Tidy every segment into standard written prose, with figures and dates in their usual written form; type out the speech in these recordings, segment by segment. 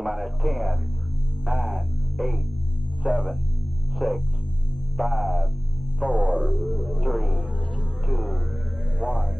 Minus 10, 9, 8, 7, 6, 5, 4, 3, 2, 1.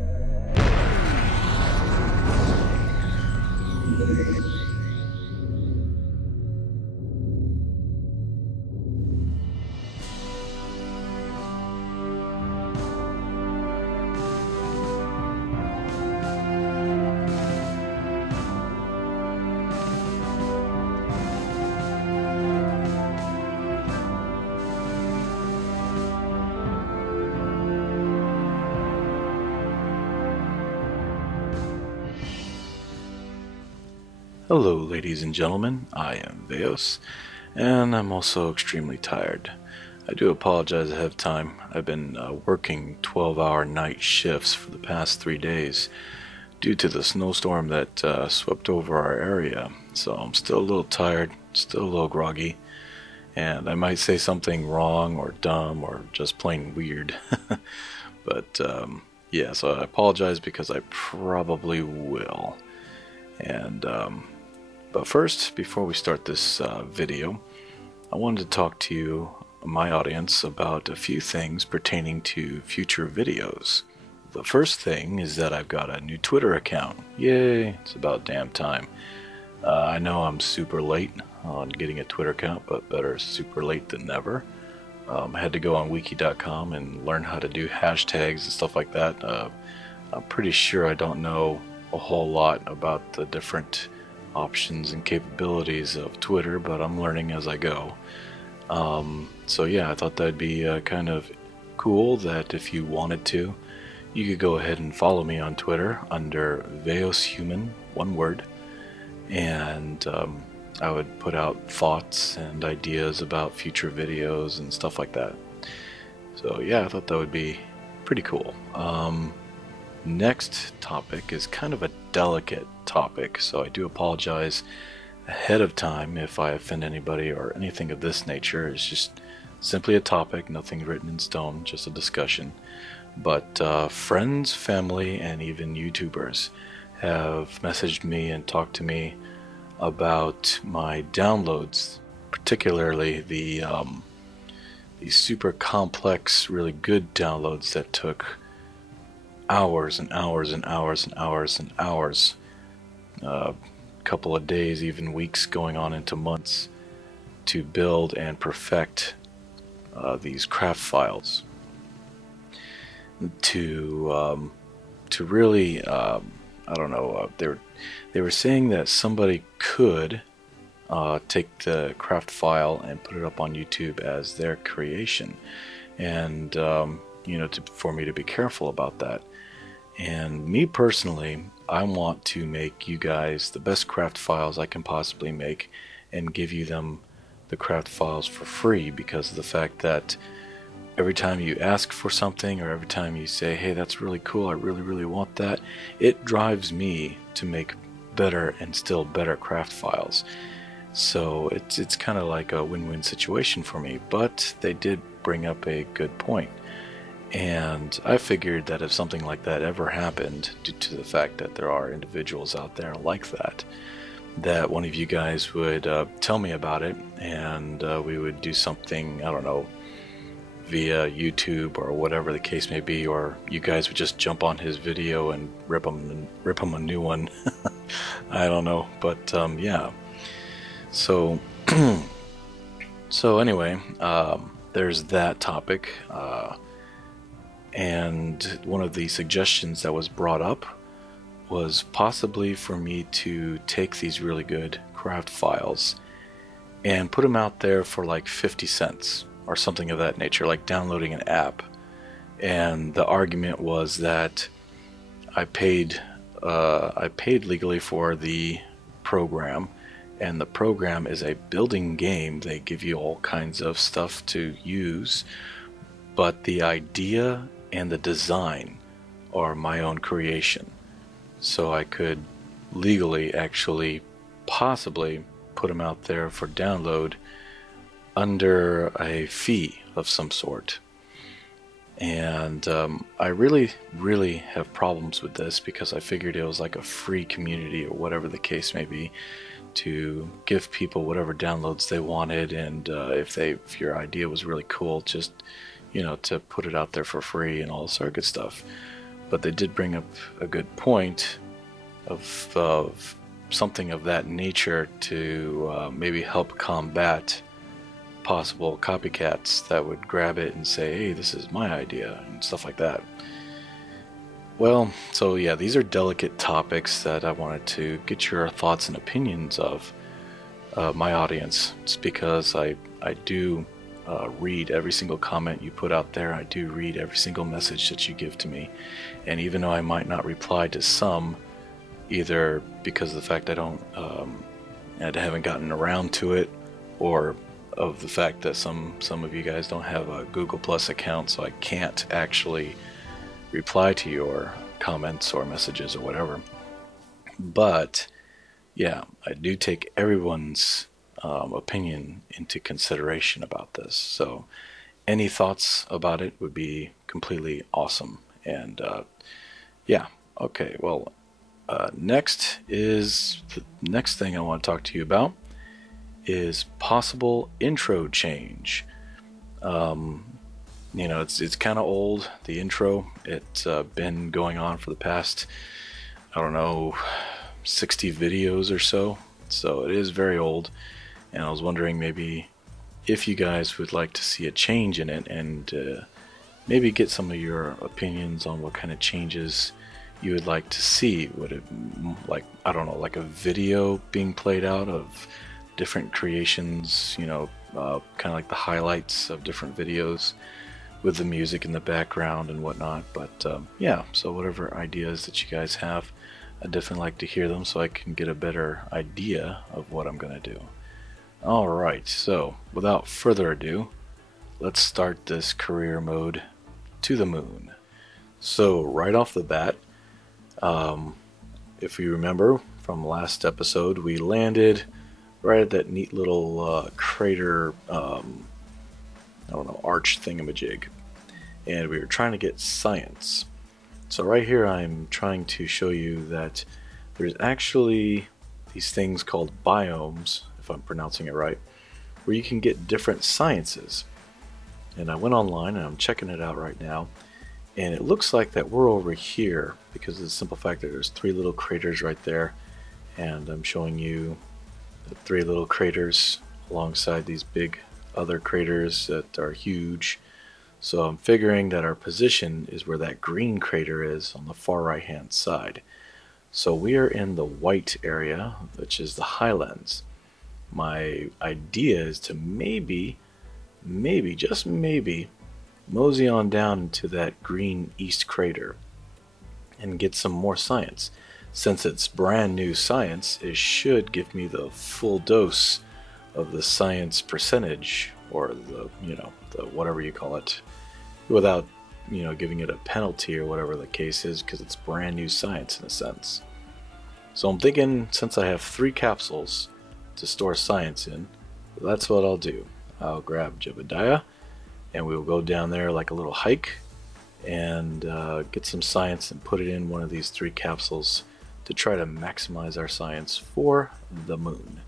Hello ladies and gentlemen, I am Vaos, and I'm also extremely tired. I do apologize ahead of time. I've been working 12-hour night shifts for the past 3 days due to the snowstorm that swept over our area, so I'm still a little tired, still a little groggy, and I might say something wrong or dumb or just plain weird. But yeah, so I apologize because I probably will. And but first, before we start this video, I wanted to talk to you, my audience, about a few things pertaining to future videos. The first thing is that I've got a new Twitter account. Yay, it's about damn time. I know I'm super late on getting a Twitter account, but better super late than never. I had to go on wiki.com and learn how to do hashtags and stuff like that. I'm pretty sure I don't know a whole lot about the different options and capabilities of Twitter, but I'm learning as I go. So yeah, I thought that'd be kind of cool that if you wanted to, you could go ahead and follow me on Twitter under VaosHuman, one word, and I would put out thoughts and ideas about future videos and stuff like that. So yeah, I thought that would be pretty cool. Next topic is kind of a delicate topic, so I do apologize ahead of time if I offend anybody or anything of this nature. It's just simply a topic, nothing written in stone, just a discussion. But friends, family, and even YouTubers have messaged me and talked to me about my downloads, particularly the super complex, really good downloads that took hours and hours and hours and hours and hours, a couple of days, even weeks, going on into months to build and perfect these craft files. To really, I don't know. They were saying that somebody could take the craft file and put it up on YouTube as their creation, and you know, for me to be careful about that. And me personally, I want to make you guys the best craft files I can possibly make and give you them, the craft files, for free, because of the fact that every time you ask for something or every time you say, hey, that's really cool, I really want that, it drives me to make better and still better craft files. So it's kind of like a win-win situation for me. But they did bring up a good point. And I figured that if something like that ever happened, due to the fact that there are individuals out there like that, that one of you guys would tell me about it, and we would do something, I don't know, via YouTube or whatever the case may be, or you guys would just jump on his video and rip him a new one. I don't know, but yeah. So so anyway, there's that topic. And one of the suggestions that was brought up was possibly for me to take these really good craft files and put them out there for like 50 cents or something of that nature, like downloading an app. And the argument was that I paid legally for the program, and the program is a building game. They give you all kinds of stuff to use, but the idea and the design are my own creation. So I could legally actually possibly put them out there for download under a fee of some sort. And I really have problems with this, because I figured it was like a free community or whatever the case may be, to give people whatever downloads they wanted, and if your idea was really cool, just to put it out there for free and all this sort of good stuff. But they did bring up a good point of something of that nature to maybe help combat possible copycats that would grab it and say, hey, this is my idea, and stuff like that. Well, so yeah, these are delicate topics that I wanted to get your thoughts and opinions of my audience. It's because I do read every single comment you put out there. I do read every single message that you give to me. And even though I might not reply to some, either because of the fact I haven't gotten around to it, or of the fact that some of you guys don't have a Google Plus account, so I can't actually reply to your comments or messages or whatever. But yeah, I do take everyone's opinion into consideration about this. So any thoughts about it would be completely awesome. And yeah, okay, well, next thing I want to talk to you about is possible intro change. It's kind of old, the intro. It's been going on for the past, I don't know, 60 videos or so. So it is very old, and I was wondering maybe if you guys would like to see a change in it, and maybe get some of your opinions on what kind of changes you would like to see. Would it, like, I don't know, like a video being played out of different creations, kind of like the highlights of different videos with the music in the background and whatnot. But yeah, so whatever ideas that you guys have, I'd definitely like to hear them so I can get a better idea of what I'm going to do. Alright, so without further ado, let's start this career mode to the moon. So right off the bat, if you remember from last episode, we landed right at that neat little crater, I don't know, arch thingamajig, and we were trying to get science. So right here I'm trying to show you that there's actually these things called biomes, if I'm pronouncing it right, where you can get different sciences. And I went online and I'm checking it out right now, and it looks like that we're over here because of the simple fact that there's 3 little craters right there, and I'm showing you the 3 little craters alongside these big other craters that are huge. So I'm figuring that our position is where that green crater is on the far right hand side. So we are in the white area, which is the highlands. My idea is to maybe, just maybe, mosey on down into that green east crater and get some more science. Since it's brand new science, it should give me the full dose of the science percentage, or the the whatever you call it, without giving it a penalty or whatever the case is, because it's brand new science in a sense. So I'm thinking, since I have 3 capsules to store science in, that's what I'll do. I'll grab Jebediah and we'll go down there like a little hike and get some science and put it in one of these 3 capsules to try to maximize our science for the moon.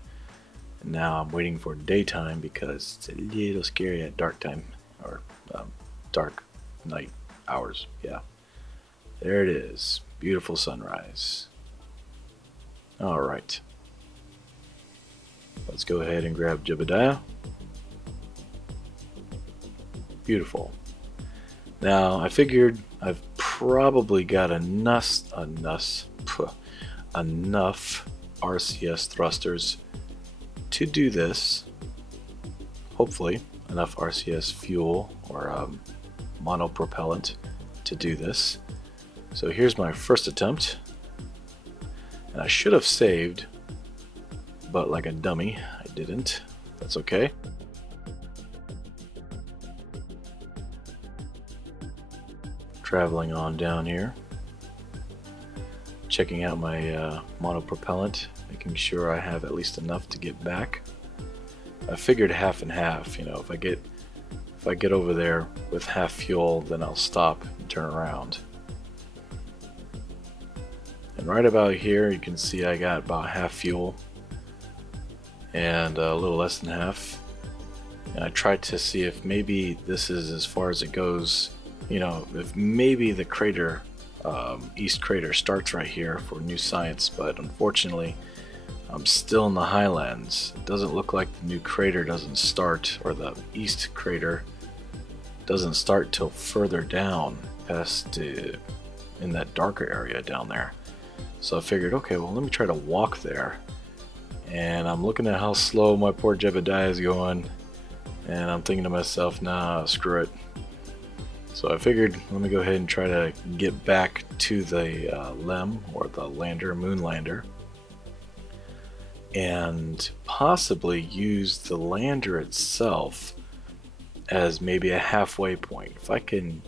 And now I'm waiting for daytime because it's a little scary at dark time, or dark night hours. Yeah, there it is. Beautiful sunrise. Alright, let's go ahead and grab Jebediah. Beautiful. Now I figured I've probably got enough RCS thrusters to do this. Hopefully enough RCS fuel or monopropellant to do this. So here's my first attempt, and I should have saved, but like a dummy I didn't. That's okay. Traveling on down here, checking out my monopropellant, making sure I have at least enough to get back. I figured half and half. If I get over there with half fuel, then I'll stop and turn around. And right about here you can see I got about half fuel. and a little less than half. And I tried to see if maybe this is as far as it goes, you know, if maybe the crater, East Crater, starts right here for new science, but unfortunately I'm still in the highlands. It doesn't look like the new crater doesn't start, or the East Crater doesn't start till further down past in that darker area down there. So I figured, okay, well, let me try to walk there. And I'm looking at how slow my poor Jebediah is going, and I'm thinking to myself, nah, screw it. So I figured, let me go ahead and try to get back to the LEM, or the lander, moon lander, and possibly use the lander itself as maybe a halfway point. If I can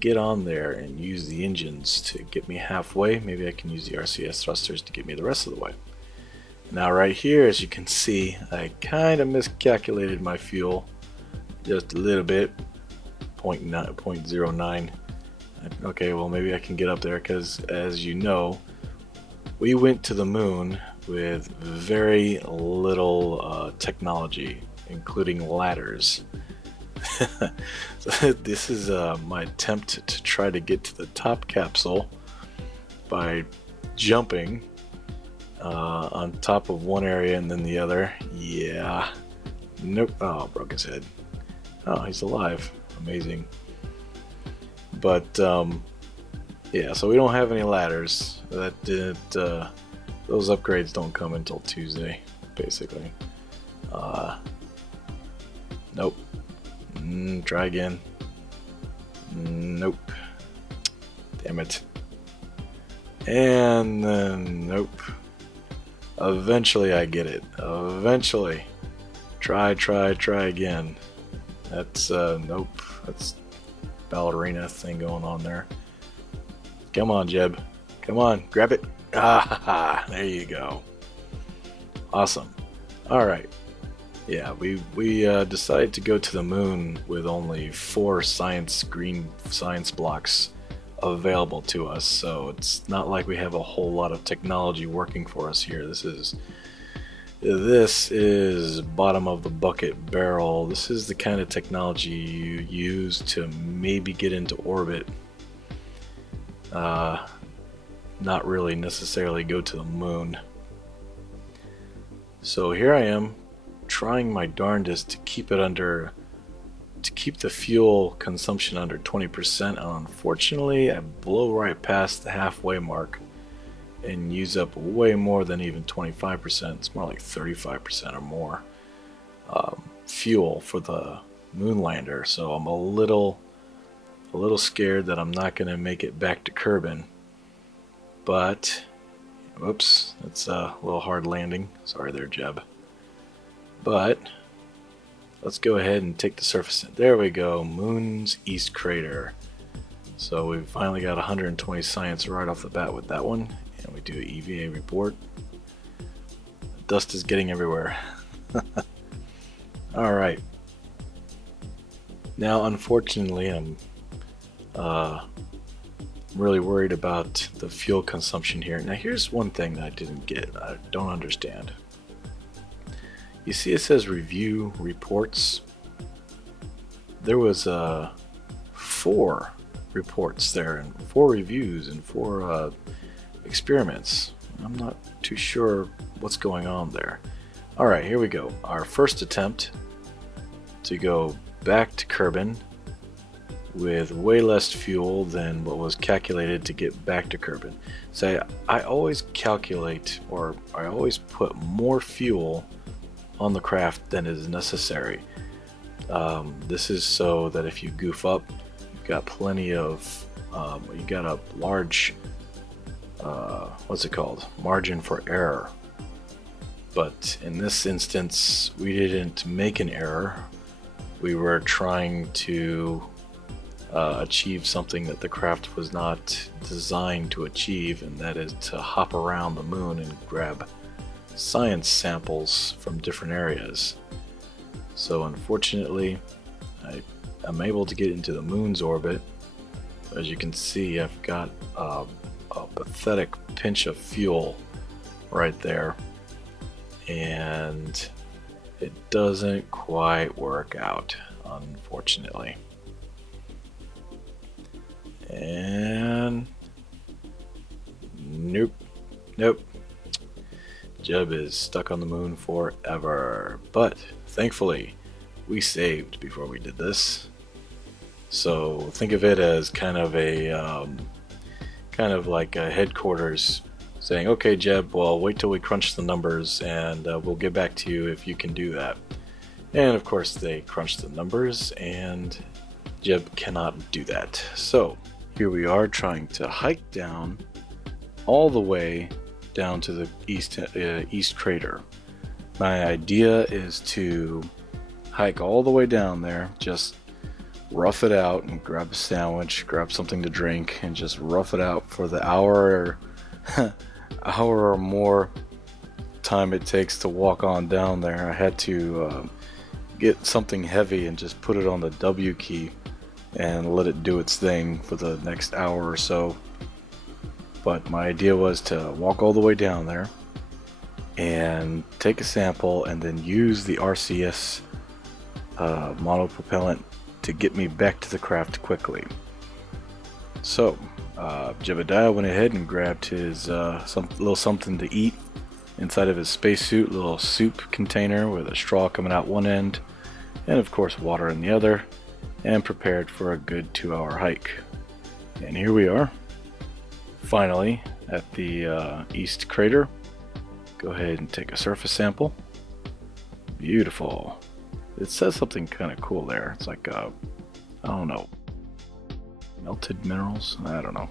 get on there and use the engines to get me halfway, maybe I can use the RCS thrusters to get me the rest of the way. Now right here, as you can see, I kind of miscalculated my fuel just a little bit, 0.09. Okay, well, maybe I can get up there, because as you know, we went to the moon with very little technology, including ladders. So this is my attempt to try to get to the top capsule by jumping on top of one area and then the other. Yeah. Nope. Oh, broke his head. Oh, he's alive. Amazing. But yeah, so we don't have any ladders. Those upgrades don't come until Tuesday, basically. Nope. Try again. Nope. Damn it. And then nope. Eventually I get it. Eventually. Try again. That's nope. That's ballerina thing going on there. Come on, Jeb. Come on, grab it. Ah, there you go. Awesome. All right. Yeah, we decided to go to the moon with only 4 green science blocks available to us, so it's not like we have a whole lot of technology working for us here. This is bottom of the bucket barrel. This is the kind of technology you use to maybe get into orbit. Not really necessarily go to the moon. So here I am, trying my darndest to keep the fuel consumption under 20%, and unfortunately I blow right past the halfway mark and use up way more than even 25%. It's more like 35% or more fuel for the moon lander. So I'm a little scared that I'm not going to make it back to Kerbin. But whoops, that's a little hard landing. Sorry there, Jeb. But let's go ahead and take the surface in. There we go, Moon's East Crater. So we finally got 120 science right off the bat with that one, and we do an EVA report. The dust is getting everywhere. Alright. Now unfortunately I'm really worried about the fuel consumption here. Now here's one thing that I didn't get, I don't understand. You see it says review reports. There was 4 reports there, and 4 reviews and 4 experiments. I'm not too sure what's going on there. Alright, here we go. Our first attempt to go back to Kerbin with way less fuel than what was calculated to get back to Kerbin. So I always calculate, or I always put more fuel on the craft than is necessary. This is so that if you goof up, you've got plenty of, you got a large, what's it called? Margin for error. But in this instance, we didn't make an error. We were trying to achieve something that the craft was not designed to achieve, and that is to hop around the moon and grab science samples from different areas. So unfortunately, I'm able to get into the moon's orbit. As you can see, I've got a pathetic pinch of fuel right there, and it doesn't quite work out, unfortunately. And nope. Jeb is stuck on the moon forever. But thankfully, we saved before we did this. So think of it as kind of like a headquarters saying, "Okay, Jeb, well, wait till we crunch the numbers, and we'll get back to you if you can do that." And of course, they crunched the numbers, and Jeb cannot do that. So here we are trying to hike down all the way down to the east crater. My idea is to hike all the way down there, just rough it out and grab a sandwich, grab something to drink, and just rough it out for the hour or more time it takes to walk on down there. I had to get something heavy and just put it on the W key and let it do its thing for the next hour or so. But my idea was to walk all the way down there and take a sample and then use the RCS monopropellant to get me back to the craft quickly. So Jebediah went ahead and grabbed his little something to eat inside of his spacesuit, little soup container with a straw coming out one end and of course water in the other, and prepared for a good 2-hour hike. And here we are, finally at the east crater. Go ahead and take a surface sample. Beautiful. It says something kind of cool there. It's like I don't know, melted minerals, I don't know.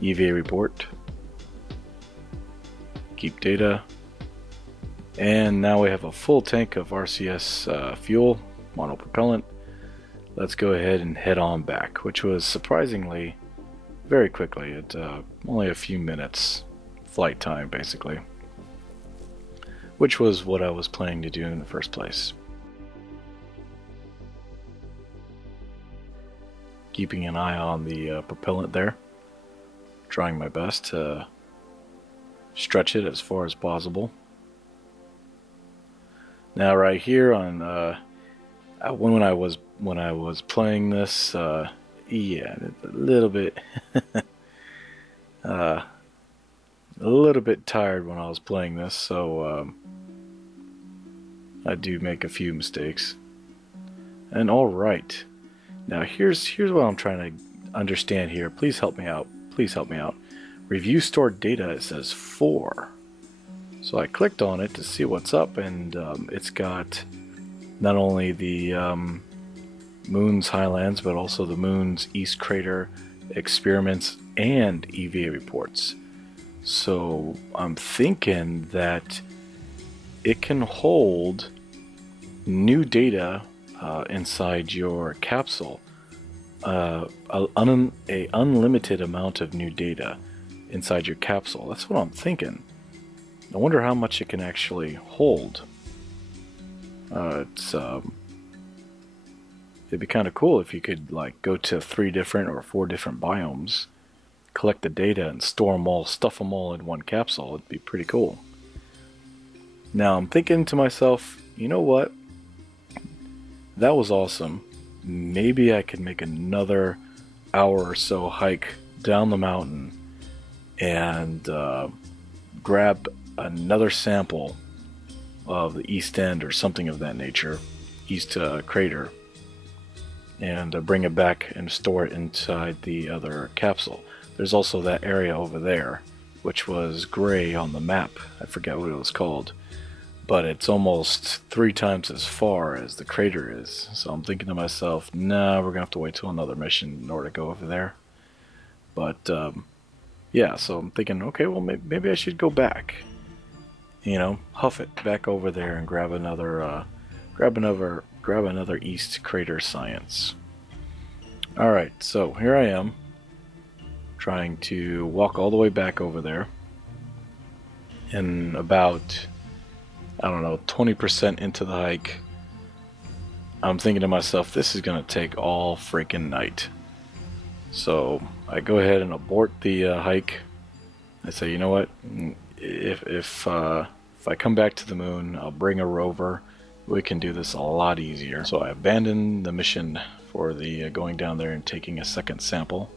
EVA report, keep data, and now we have a full tank of RCS fuel, monopropellant. Let's go ahead and head on back, which was surprisingly very quickly. It only a few minutes flight time basically, which was what I was planning to do in the first place. Keeping an eye on the propellant there, trying my best to stretch it as far as possible. Now right here on when I was playing this, yeah, a little bit a little bit tired when I was playing this, so I do make a few mistakes. And all right, now here's what I'm trying to understand here. Please help me out. Please help me out. Review stored data. It says 4. So I clicked on it to see what's up, and it's got not only the moon's highlands, but also the moon's east crater experiments and EVA reports. So I'm thinking that it can hold new data inside your capsule, a unlimited amount of new data inside your capsule. That's what I'm thinking. I wonder how much it can actually hold. It'd be kind of cool if you could like go to 3 different or 4 different biomes, collect the data and store them all, stuff them all in one capsule. It'd be pretty cool. Now I'm thinking to myself, you know what? That was awesome. Maybe I could make another hour or so hike down the mountain and grab another sample of the east end or something of that nature, east crater, and bring it back and store it inside the other capsule. There's also that area over there, which was gray on the map. I forget what it was called, but it's almost 3 times as far as the crater is. So I'm thinking to myself, nah, we're gonna have to wait till another mission in order to go over there. But yeah, so I'm thinking, okay, well maybe I should go back, you know, huff it back over there and grab another east crater science. All right, so here I am trying to walk all the way back over there, and about, I don't know, 20% into the hike, I'm thinking to myself, this is gonna take all freaking night. So I go ahead and abort the hike. I say, you know what, if if I come back to the moon, I'll bring a rover. We can do this a lot easier. So I abandoned the mission for the going down there and taking a second sample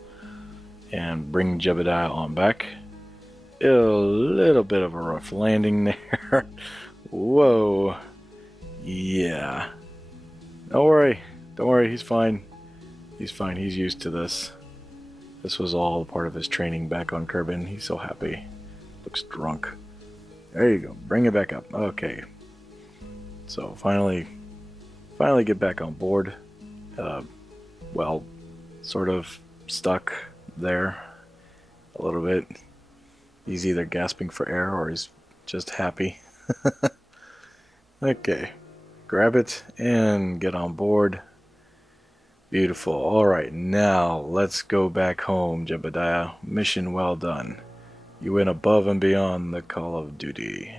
and bring Jebediah on back. A little bit of a rough landing there. Whoa. Yeah. Don't worry, he's fine. He's fine, he's used to this. This was all part of his training back on Kerbin. He's so happy. Looks drunk. There you go, bring it back up. Okay. So finally get back on board. Well, sort of stuck there a little bit. He's either gasping for air or he's just happy. Okay, grab it and get on board. Beautiful. Alright, now let's go back home, Jebediah. Mission well done. You went above and beyond the call of duty.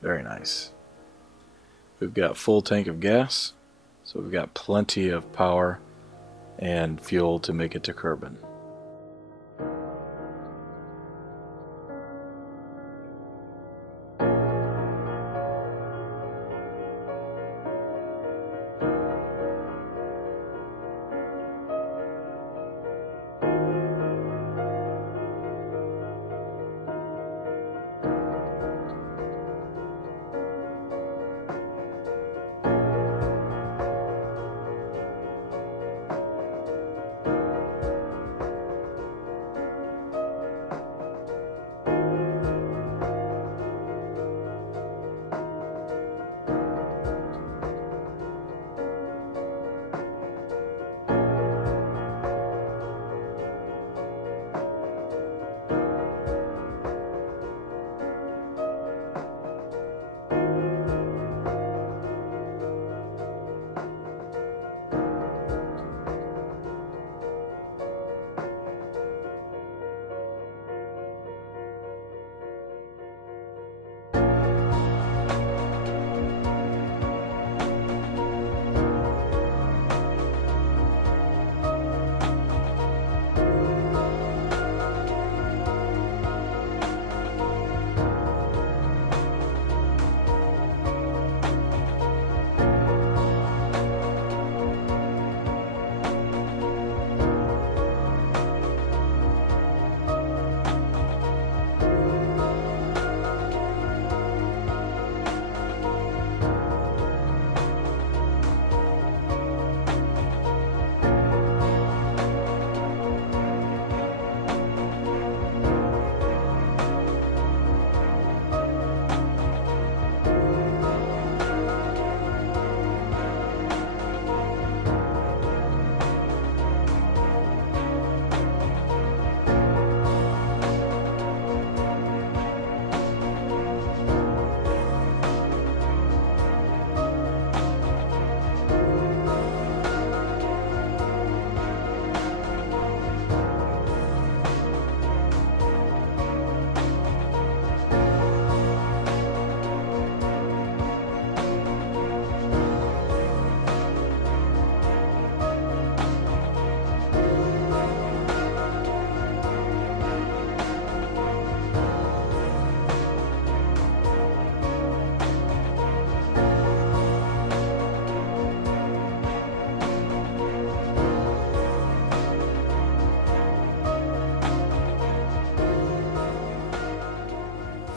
Very nice. We've got full tank of gas, so we've got plenty of power and fuel to make it to Kerbin.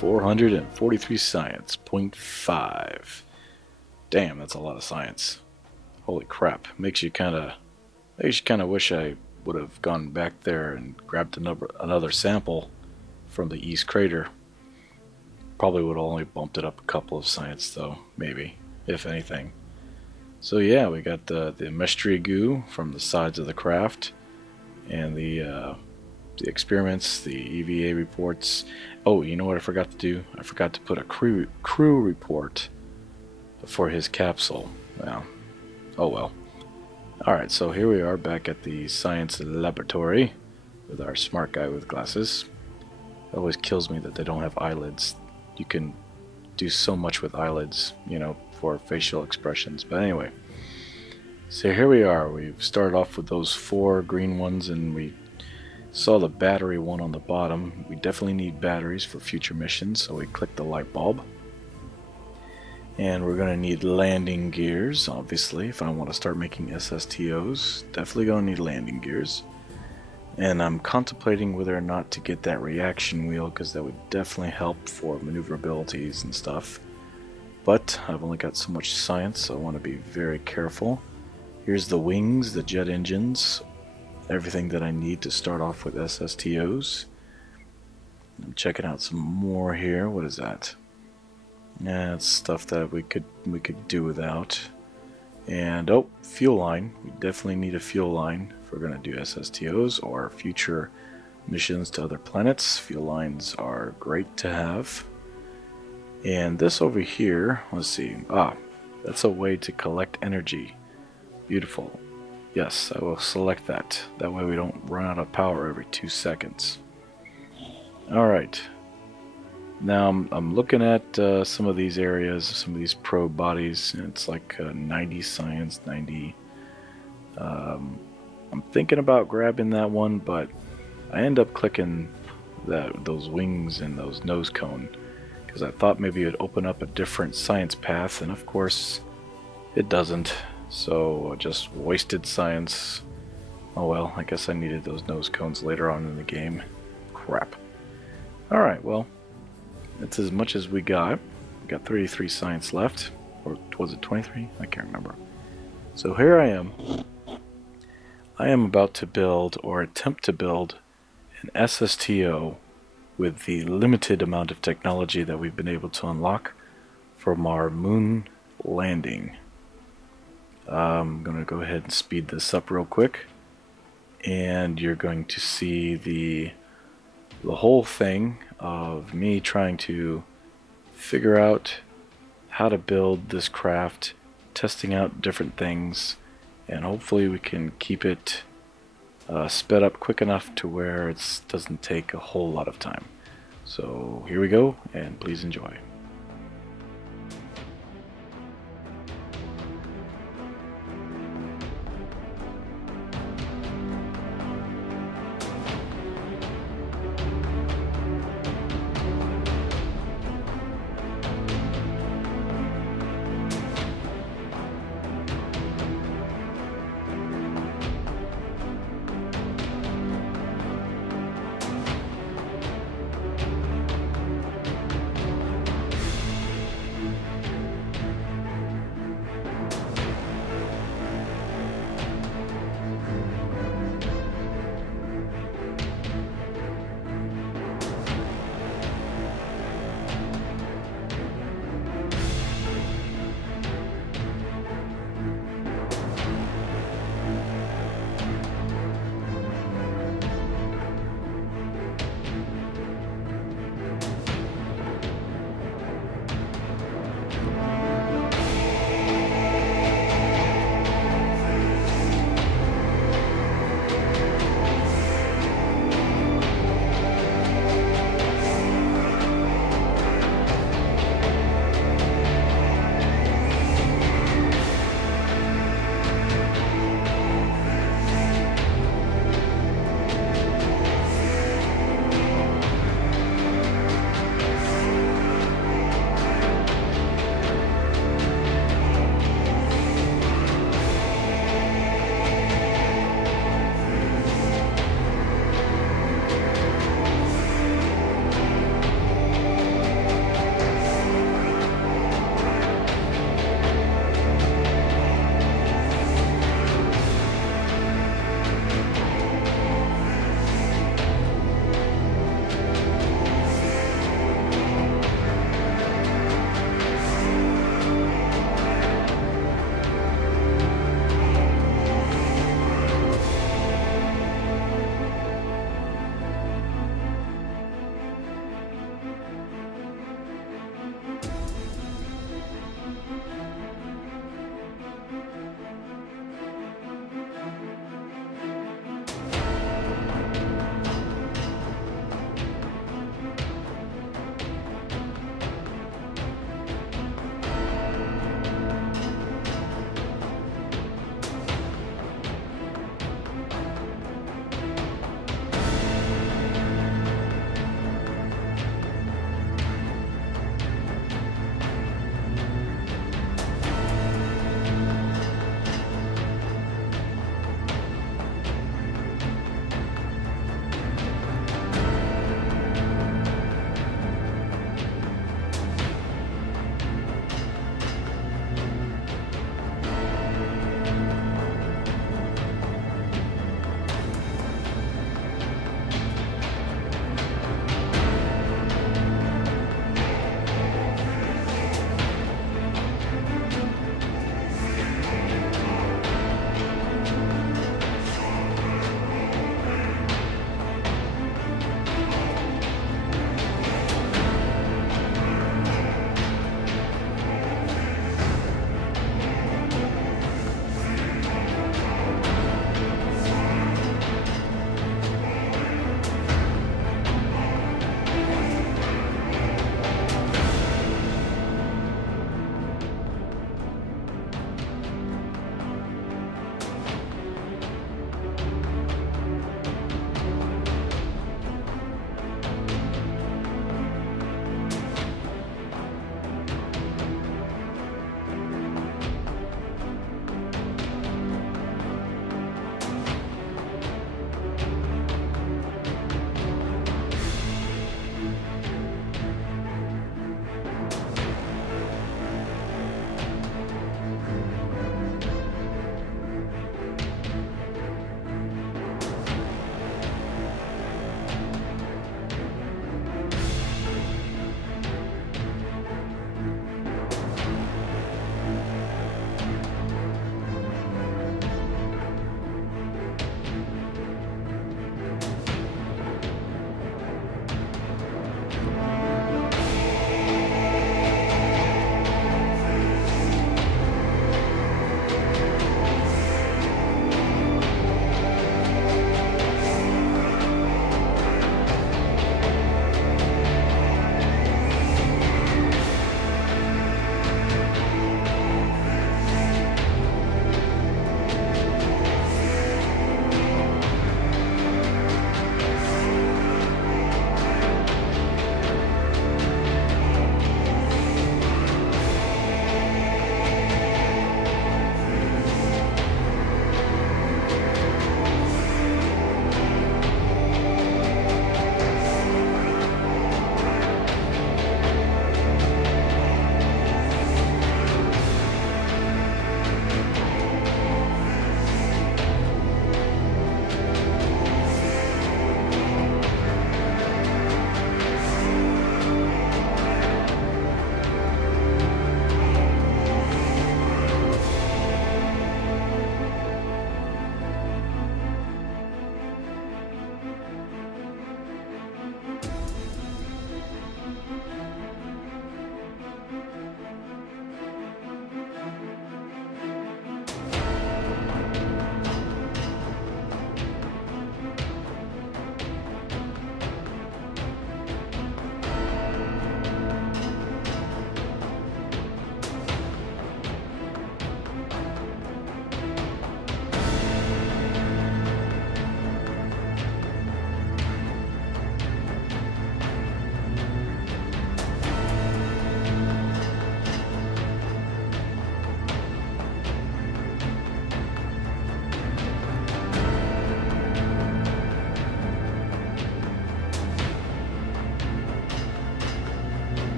.443 science, 0.5. Damn, that's a lot of science. Holy crap. Makes you kind of wish I would have gone back there and grabbed another sample from the East Crater. Probably would have only bumped it up a couple of science though, maybe, if anything. So yeah, we got the mystery goo from the sides of the craft, and the experiments, the EVA reports. Oh, you know what I forgot to do? I forgot to put a crew report for his capsule. Well, oh well. Alright, so here we are back at the science laboratory with our smart guy with glasses. It always kills me that they don't have eyelids. You can do so much with eyelids, you know, for facial expressions. But anyway, so here we are. We've started off with those 4 green ones, and we saw the battery one on the bottom. We definitely need batteries for future missions, so we clicked the light bulb. And we're going to need landing gears, obviously, if I want to start making SSTOs. Definitely going to need landing gears. And I'm contemplating whether or not to get that reaction wheel, because that would definitely help for maneuverabilities and stuff. But I've only got so much science, so I want to be very careful. Here's the wings, the jet engines, everything that I need to start off with SSTOs. I'm checking out some more here. What is that? Yeah, it's stuff that we could do without. And oh, fuel line. We definitely need a fuel line if we're going to do SSTOs or future missions to other planets. Fuel lines are great to have. And this over here, let's see. That's a way to collect energy. Beautiful. Yes, I will select that. That way we don't run out of power every 2 seconds. Alright. Now I'm looking at some of these areas, some of these probe bodies, and it's like 90 science, 90. I'm thinking about grabbing that one, but I end up clicking those wings and those nose cone, because I thought maybe it would open up a different science path, and of course it doesn't. So I just wasted science. Oh well, I guess I needed those nose cones later on in the game. Crap. Alright, well, that's as much as we got. We got 33 science left. Or was it 23? I can't remember. So here I am. I am about to build, or attempt to build, an SSTO with the limited amount of technology that we've been able to unlock from our moon landing. I'm going to go ahead and speed this up real quick. And you're going to see the whole thing of me trying to figure out how to build this craft, testing out different things, and hopefully we can keep it sped up quick enough to where it doesn't take a whole lot of time. So here we go, and please enjoy.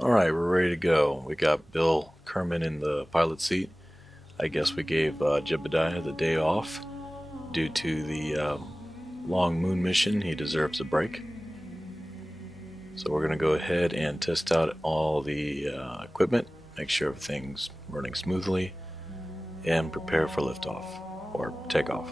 Alright, we're ready to go. We got Bill Kerman in the pilot seat. I guess we gave Jebediah the day off due to the long moon mission. He deserves a break. So we're going to go ahead and test out all the equipment, make sure everything's running smoothly, and prepare for liftoff or takeoff.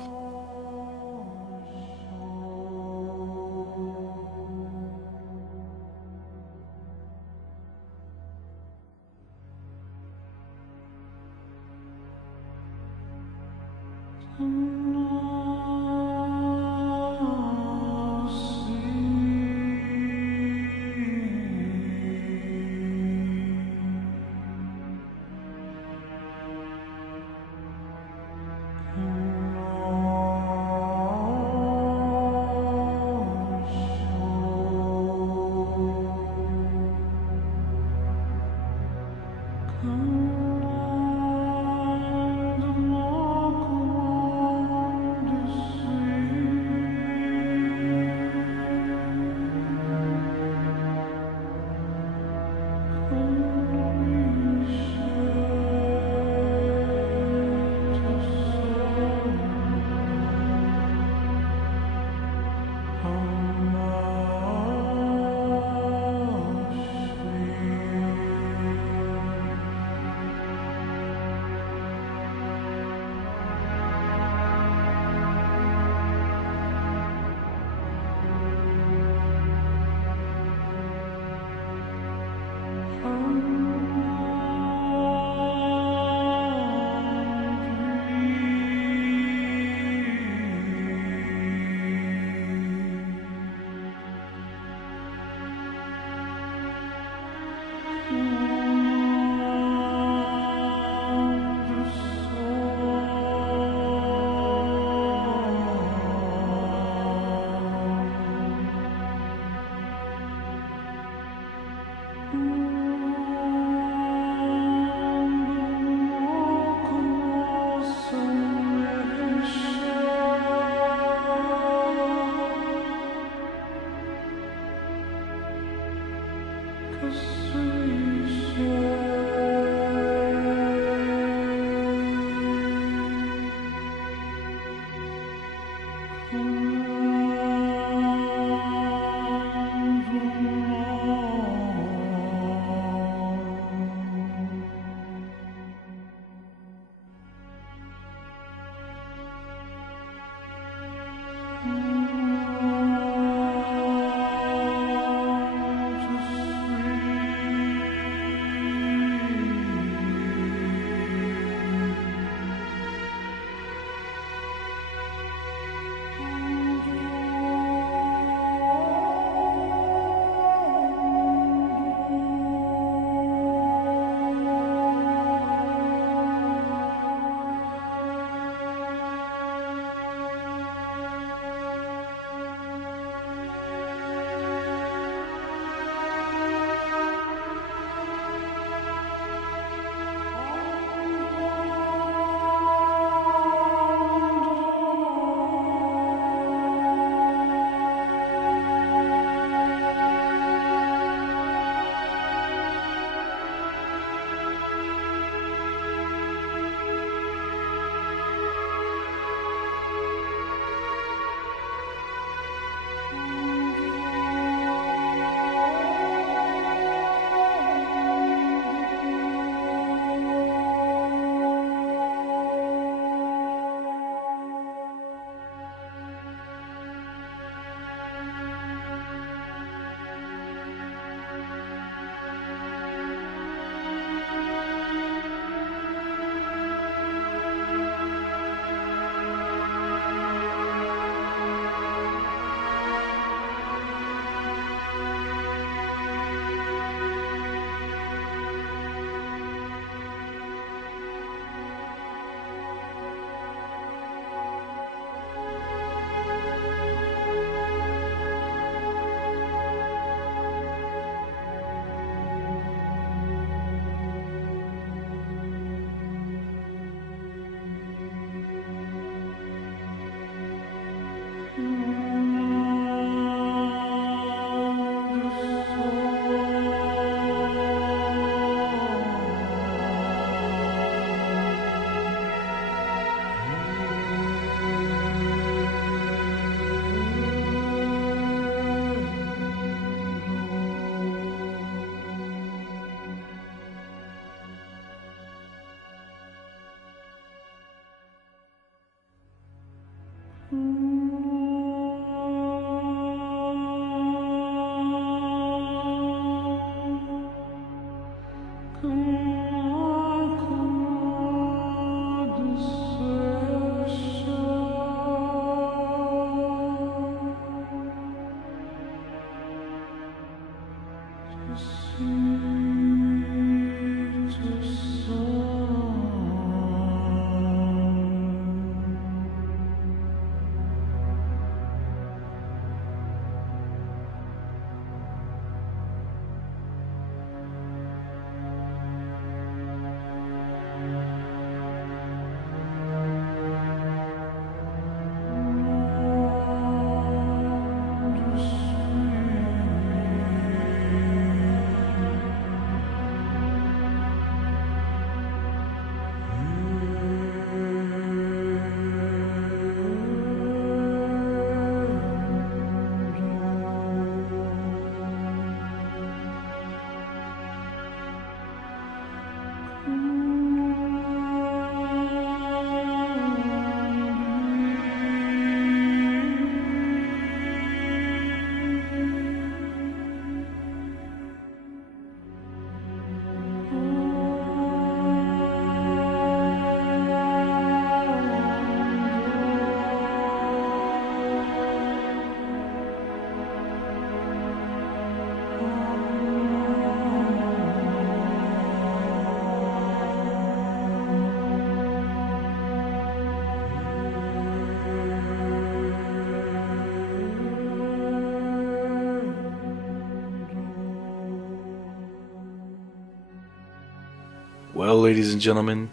Well, ladies and gentlemen,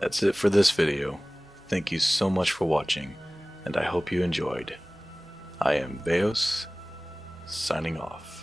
that's it for this video. Thank you so much for watching, and I hope you enjoyed. I am Vaos, signing off.